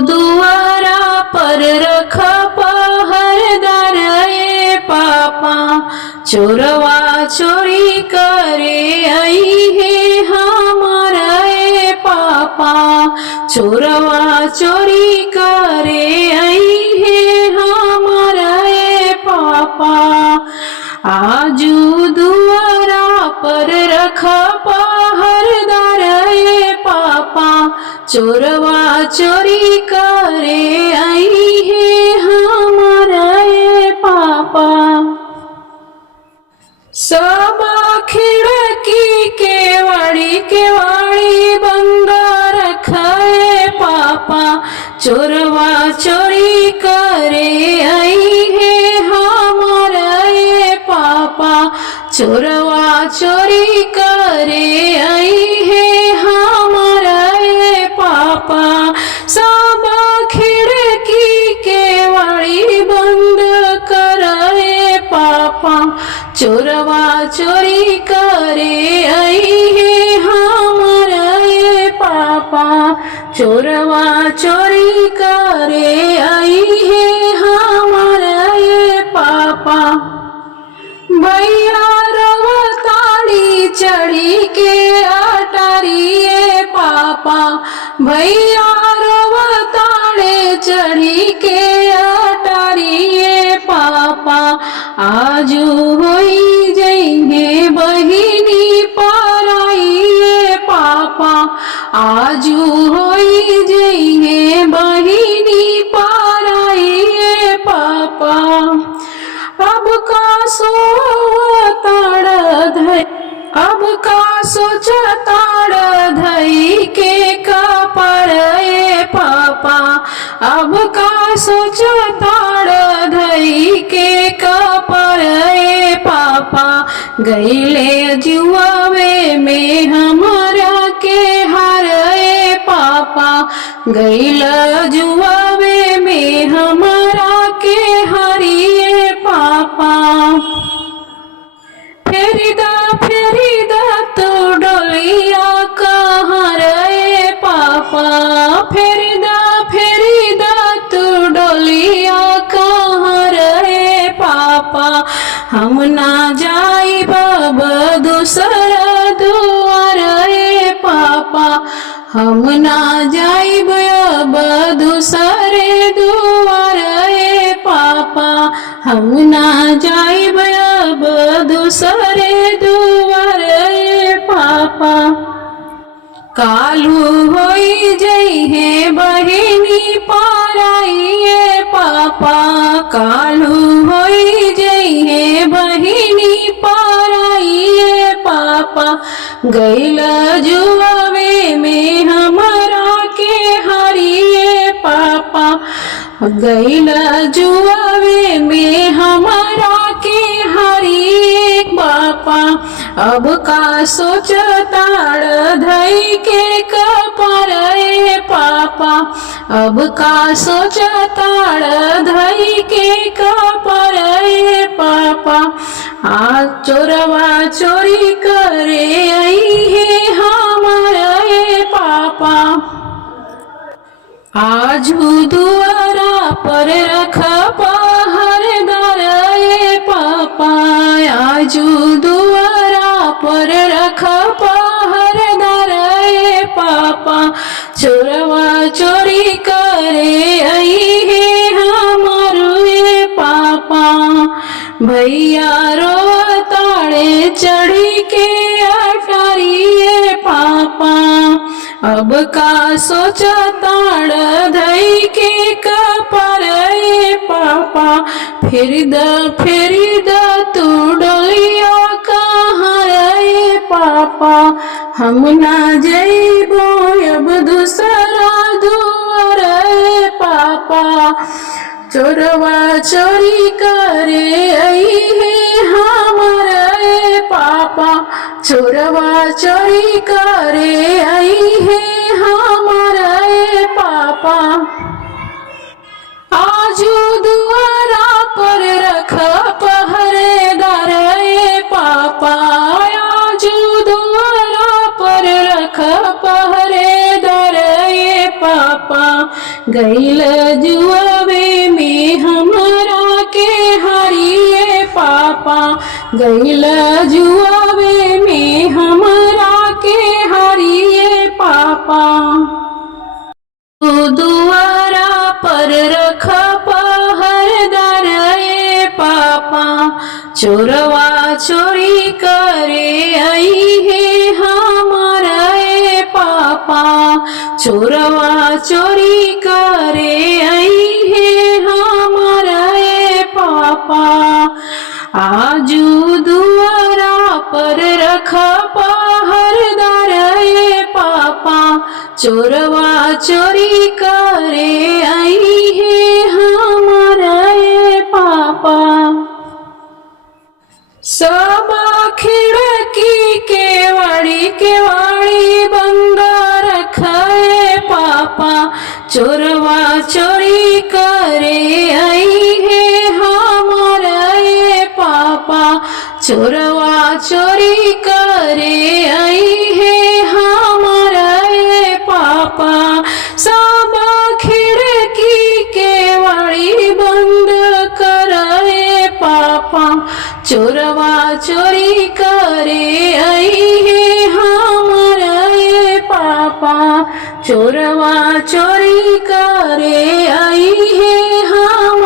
दुआरा पर रख पहरेदार ए पापा, चोरवा चोरी करे आई है हमारा ए पापा, चोरवा चोरी करे आई है हमारा ए पापा। आजू दुआरा पर रखा पहरेदार ए पापा, चोरवा चोरी करे आई है हमारा ए पापा। सब खिड़की केवाड़ी बंद रखे पापा, चोरवा चोरी करे आई है हमारा ए पापा, चोरवा चोरी करे आई है हमारा ए पापा। सब खिड़की केवाड़ी बंद करे पापा, चोरवा चोरी करे आई है हमारा ए पापा, चोरवा चोरी करे आई है हमारा ए पापा। भैया रवताड़ी चढ़ी के अटारी ए पापा, भैया रवताड़े चढ़ी के अटारी ए पापा। आजू होई जइहे बहिनी पराई ए पापा, आजू होई जइहे बहिनी पराई ए पापा। अब का सोचताड़ धई के कपर ए पापा, अब का सोचताड़ धई के कपर ए पापा। गईले जुआवे में हमारा के हार ए पापा, गईल जुआवे में हमारा के हारी ए पापा। फेरिदा तो डोलिया कहाँ रे पापा, फेरिदा तो डोलिया कहाँ रे पापा। हम ना जाइब अब दूसरा दुआर ए पापा, हम ना जाइब अब दूसरे दुआर ए पापा, हम ना जाइब अब दूसरे दुआर ए पापा। कालू होई जइहे बहिनी पराई ए पापा, कालू होई जइहे बहिनी पराई ए पापा। गईल जुआवे में हमारा के हारी ए पापा, गईल जुआवे में हमारा के हारी पापा। अब का सोचताड़ धई के कपर ए पापा, अब का सोचताड़ धई के कपर ए पापा। आज चोरवा चोरी करे आई है हमारा ए पापा, आजू दुआरा पर रख पहरेदार ए पापा, आजू दुआरा पर रख पहरेदार ए पापा। चोरवा चोरी करे आई है हमारू ए पापा, भैया रोताड़े चढ़ी के अटारी ए पापा। अब का सोचताड़ धई के कपर ए पापा, फेरिदा तू डोलिया कहाँ ए पापा। हम ना जइबो अब दूसरा दुआर ए पापा, चोरवा चोरी करे आई है हमारा ए पापा, चोरवा चोरी करे आई है हमारा ए पापा। आजू दुआरा पर रख पहरेदार ए पापा, आजू दुआरा पर रख पहरेदार ए पापा। गैल जुआवे में हमरा के हरिए पापा, गैल जुआवे में हमरा के हरिए पापा। तू दुआरा पर रख पहरेदार ए पापा, चोरवा चोरी करे आई है हमारा ए पापा, चोरवा चोरी करे आई है हमारा ए पापा। आजू दुआरा पर रखा पहरेदार ए पापा, चोरवा चोरी करे आई है हमारा ए पापा। सब खिड़की केवाड़ी बंद रखे पापा, चोरवा चोरी करे आई है हमारा ए पापा, चोरवा चोरी करे आई है हमारा ए पापा। सब खिड़की केवाड़ी बंद करे पापा, चोरवा चोरी करे आई है हमारा ए पापा, चोरवा चोरी करे आई है हम